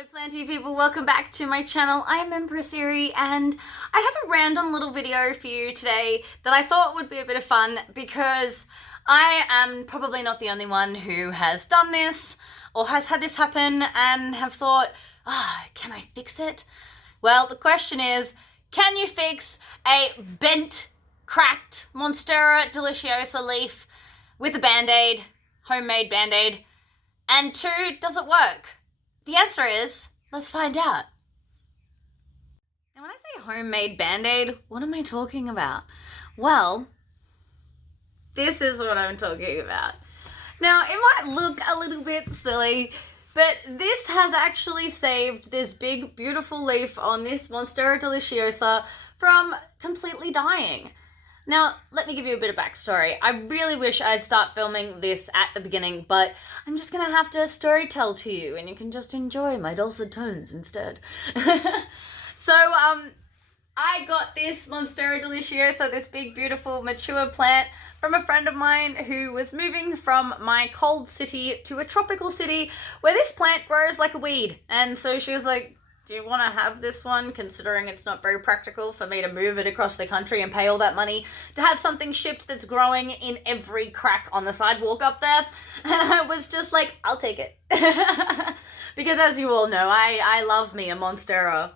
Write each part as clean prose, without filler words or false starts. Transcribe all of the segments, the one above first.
Hello planty people, welcome back to my channel. I am Empress and I have a random little video for you today that I thought would be a bit of fun because I am probably not the only one who has done this or has had this happen and have thought, can I fix it? Well, the question is, can you fix a bent, cracked monstera deliciosa leaf with a band-aid, homemade band-aid? And two, does it work? The answer is, let's find out. Now when I say homemade band-aid, what am I talking about? Well, this is what I'm talking about. Now, it might look a little bit silly, but this has actually saved this big, beautiful leaf on this monstera deliciosa from completely dying. Now, let me give you a bit of backstory. I really wish I'd start filming this at the beginning, but I'm just gonna have to story tell to you and you can just enjoy my dulcet tones instead. So, I got this monstera deliciosa, this big, beautiful, mature plant from a friend of mine who was moving from my cold city to a tropical city where this plant grows like a weed. And so she was like, do you want to have this one, considering it's not very practical for me to move it across the country and pay all that money to have something shipped that's growing in every crack on the sidewalk up there? And I was just like, I'll take it. Because as you all know, I love me a monstera.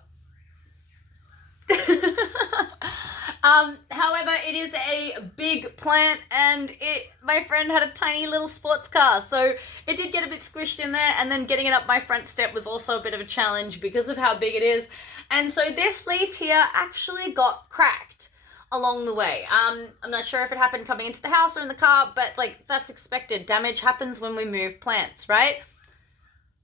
However, it is a big plant and my friend had a tiny little sports car, so it did get a bit squished in there, and then getting it up my front step was also a bit of a challenge because of how big it is. And so this leaf here actually got cracked along the way. I'm not sure if it happened coming into the house or in the car, but like, that's expected. Damage happens when we move plants, right?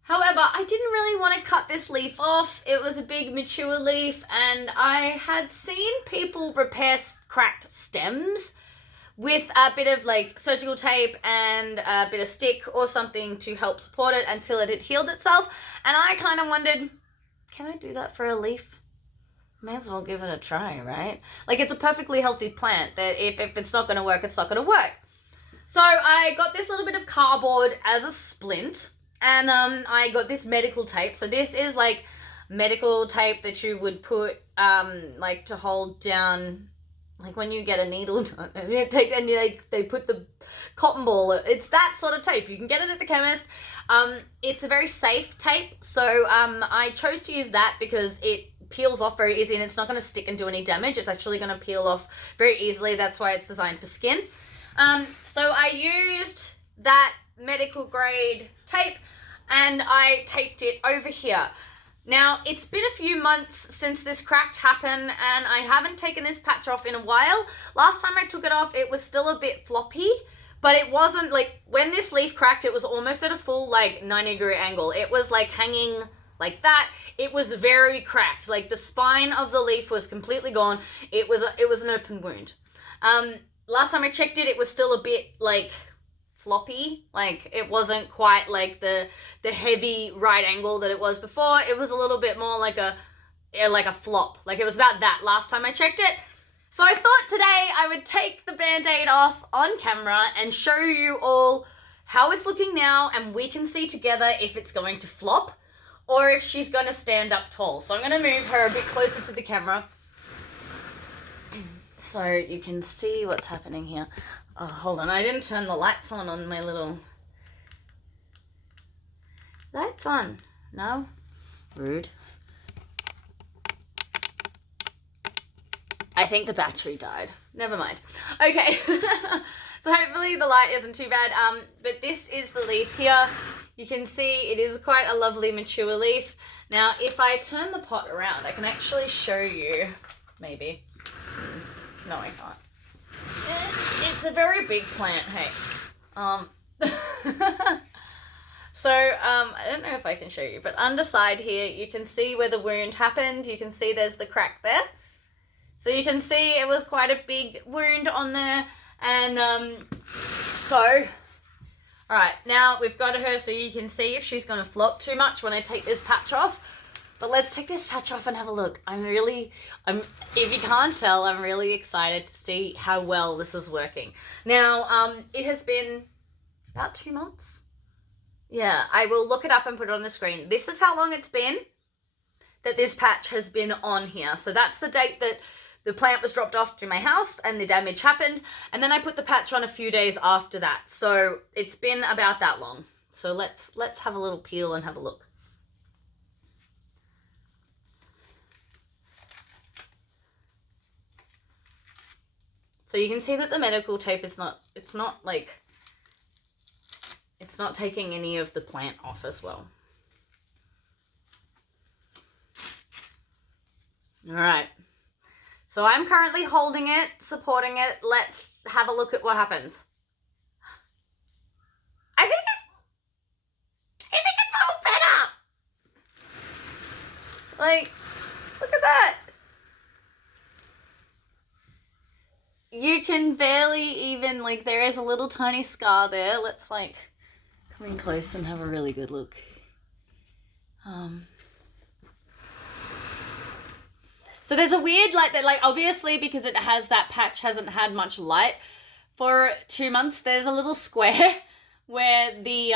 However, I didn't really want to cut this leaf off. It was a big mature leaf and I had seen people repair cracked stems with a bit of like surgical tape and a bit of stick or something to help support it until it had healed itself. And I kind of wondered, can I do that for a leaf? May as well give it a try, right? Like, it's a perfectly healthy plant that if it's not going to work, it's not going to work. So I got this little bit of cardboard as a splint. And I got this medical tape. So this is like medical tape that you would put like to hold down, like when you get a needle done and you take and they put the cotton ball. It's that sort of tape. You can get it at the chemist. It's a very safe tape. So I chose to use that because it peels off very easy and it's not going to stick and do any damage. It's actually going to peel off very easily. That's why it's designed for skin. So I used that medical grade tape and I taped it over here. Now, it's been a few months since this crack happened and I haven't taken this patch off in a while. Last time I took it off, it was still a bit floppy, but it wasn't like, when this leaf cracked, it was almost at a full like 90-degree angle. It was like hanging like that. It was very cracked. Like the spine of the leaf was completely gone. It was an open wound. Last time I checked it, it was still a bit like floppy. Like it wasn't quite like the heavy right angle that it was before. It was a little bit more like a flop. Like it was about that last time I checked it. So I thought today I would take the band-aid off on camera and show you all how it's looking now, and we can see together if it's going to flop or if she's going to stand up tall. So I'm going to move her a bit closer to the camera so you can see what's happening here. Oh, hold on, I didn't turn the lights on my little... Lights on. No? Rude. I think the battery died. Never mind. Okay. So hopefully the light isn't too bad. But this is the leaf here. You can see it is quite a lovely mature leaf. Now, if I turn the pot around, I can actually show you, maybe. No, I can't. It's a very big plant, hey. So, I don't know if I can show you, but underside here, you can see where the wound happened. You can see there's the crack there. So you can see it was quite a big wound on there. And, alright, now we've got her so you can see if she's going to flop too much when I take this patch off. But let's take this patch off and have a look. If you can't tell, I'm really excited to see how well this is working. Now, it has been about 2 months. Yeah, I will look it up and put it on the screen. This is how long it's been that this patch has been on here. So that's the date that the plant was dropped off to my house and the damage happened. And then I put the patch on a few days after that. So it's been about that long. So let's have a little peel and have a look. So you can see that the medical tape is not taking any of the plant off as well. All right. So I'm currently holding it, supporting it. Let's have a look at what happens. I think it's all better. Like, look at that. You can barely even, like, there is a little tiny scar there. Let's, like, come in close and have a really good look. So there's a weird light that, like, obviously because it has that patch hasn't had much light for 2 months, there's a little square where the,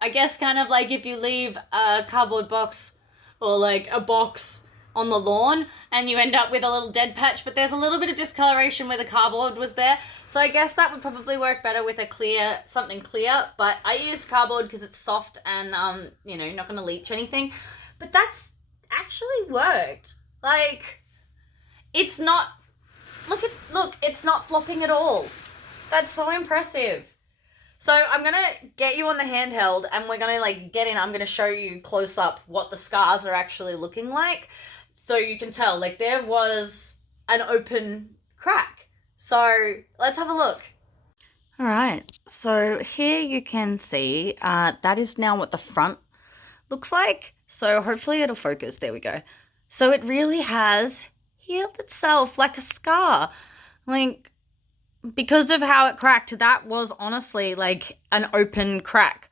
I guess kind of like if you leave a cardboard box or like a box on the lawn and you end up with a little dead patch, but there's a little bit of discoloration where the cardboard was there. So I guess that would probably work better with a something clear, but I used cardboard because it's soft and, you know, not going to leach anything. But that's actually worked. Like, it's not, look, it's not flopping at all. That's so impressive. So I'm going to get you on the handheld and we're going to like get in. I'm going to show you close up what the scars are actually looking like. So you can tell, like, there was an open crack. So let's have a look. All right. So here you can see that is now what the front looks like. So hopefully it'll focus. There we go. So it really has healed itself like a scar. Like, because of how it cracked, that was honestly like an open crack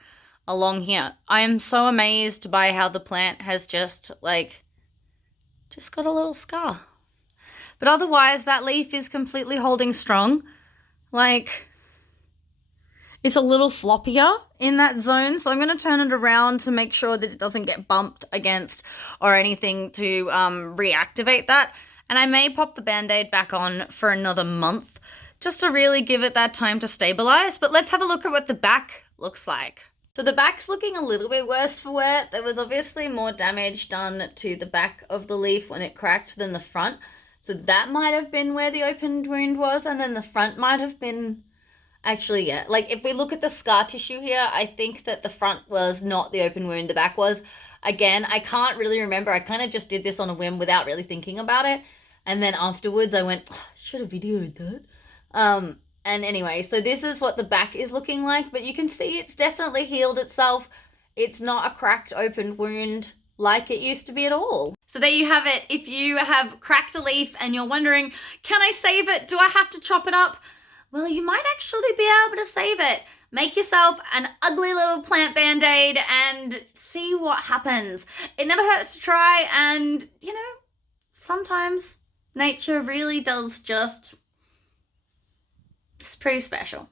along here. I am so amazed by how the plant has just got a little scar. But otherwise, that leaf is completely holding strong. Like, it's a little floppier in that zone, so I'm going to turn it around to make sure that it doesn't get bumped against or anything to reactivate that. And I may pop the Band-Aid back on for another month just to really give it that time to stabilize. But let's have a look at what the back looks like. So the back's looking a little bit worse for wear. There was obviously more damage done to the back of the leaf when it cracked than the front. So that might have been where the opened wound was, and then the front might have been... Actually, yeah. Like, if we look at the scar tissue here, I think that the front was not the open wound, the back was. Again, I can't really remember. I kind of just did this on a whim without really thinking about it. And then afterwards I went, oh, I should have videoed that. And anyway, so this is what the back is looking like, but you can see it's definitely healed itself. It's not a cracked open wound like it used to be at all. So there you have it. If you have cracked a leaf and you're wondering, can I save it? Do I have to chop it up? Well, you might actually be able to save it. Make yourself an ugly little plant Band-Aid and see what happens. It never hurts to try, and, you know, sometimes nature really does just... It's pretty special.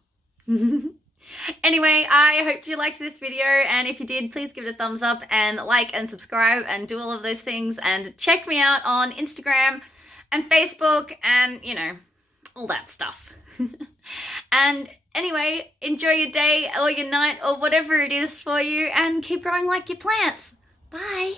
Anyway, I hope you liked this video, and if you did, please give it a thumbs up and like and subscribe and do all of those things, and check me out on Instagram and Facebook and, you know, all that stuff. And anyway, enjoy your day or your night or whatever it is for you, and keep growing like your plants. Bye.